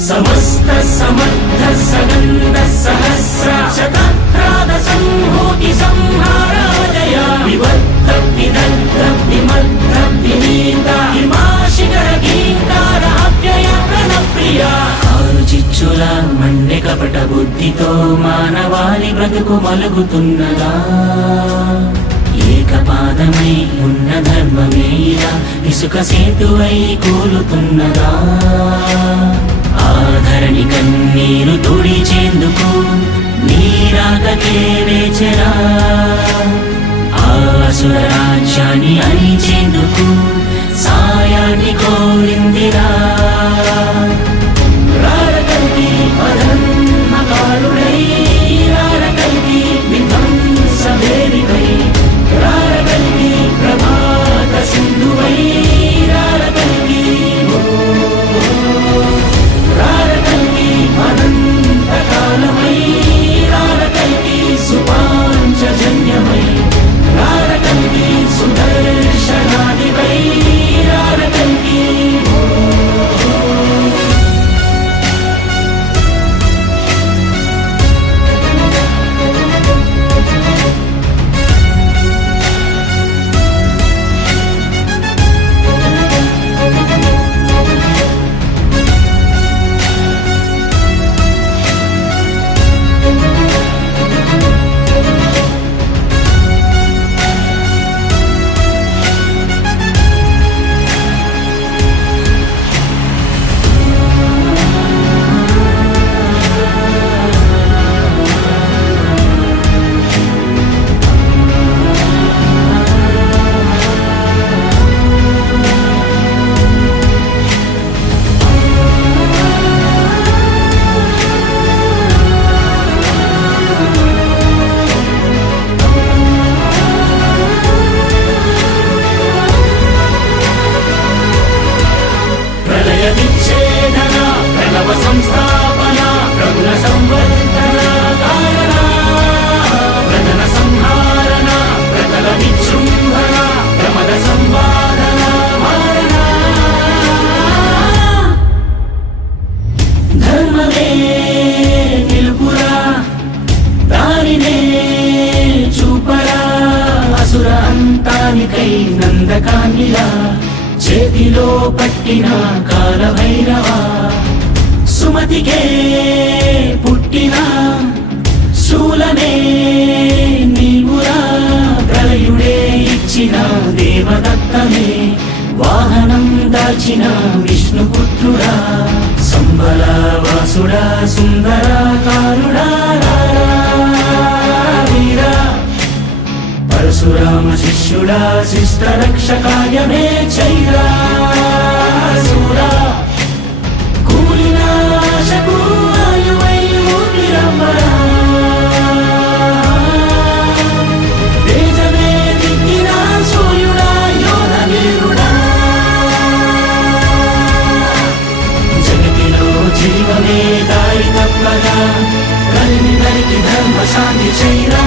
समस्त समर्थ सगंध सहस्र शतप्राद संहूति संहारादय विवर्त विदग्ध विमग्ध विनीत हिमाशिखर गींकार अव्यय प्रणप्रिय చిచ్చుల మండె కపట బుద్ధితో మానవాళి బ్రతుకు మలుగుతున్నదా ఏకపాదమై ఉన్న ధర్మమే ఇలా ఇసుక సేతువై కూలుతున్నదా ఆధరణి కన్నీరు తుడిచేందుకు నీరాకకే వేచరా ఆసుర రాజ్యాన్ని అణిచేందుకు సాయాన్ని కోరిందిరా రారకల్కి అధర్మకారుడై రారకల్కి విధ్వంసవేదికై రారకల్కి ప్రభాత సింధువై రారకల్కి రారకల్కి అనంతకాలమై రారకల్కి సుపాంచజన్యమై రారకల్కి సుదర్శనాదివై రారకల్కి విచ్ఛేదన ప్రణవ సంస్థాపన ప్రభుల సంవర్ధన కారణ ప్రజల సంహారణ ప్రజల విజృంభణ ప్రమద సంవాదన మారణ ధర్మమే నిలుపురా దానినే చూపరా అసుర అంతానికై నందకాన్నిలా చేతిలో పట్టిన కాలభైరవా సుమతికే పుట్టిన శూలనే నీవురా ప్రళయుడే ఇచ్చిన దేవదత్తమే వాహనం దాచిన విష్ణుపుత్రుడా సంబల వాసుడా సుందరాకారుడా వీరా పరశురామ శిష్యుడా శిష్ట రక్షకాయమే చైరా సూరా కూలిన ఆశకు ఆయువై ఊపిరవ్వరా తేజమే దిక్కిన సూర్యుడా యోధ వీరుడా జగతిలో జీవమే దారి తప్పగా కలిమి నరికి ధర్మ శాంతి చైరా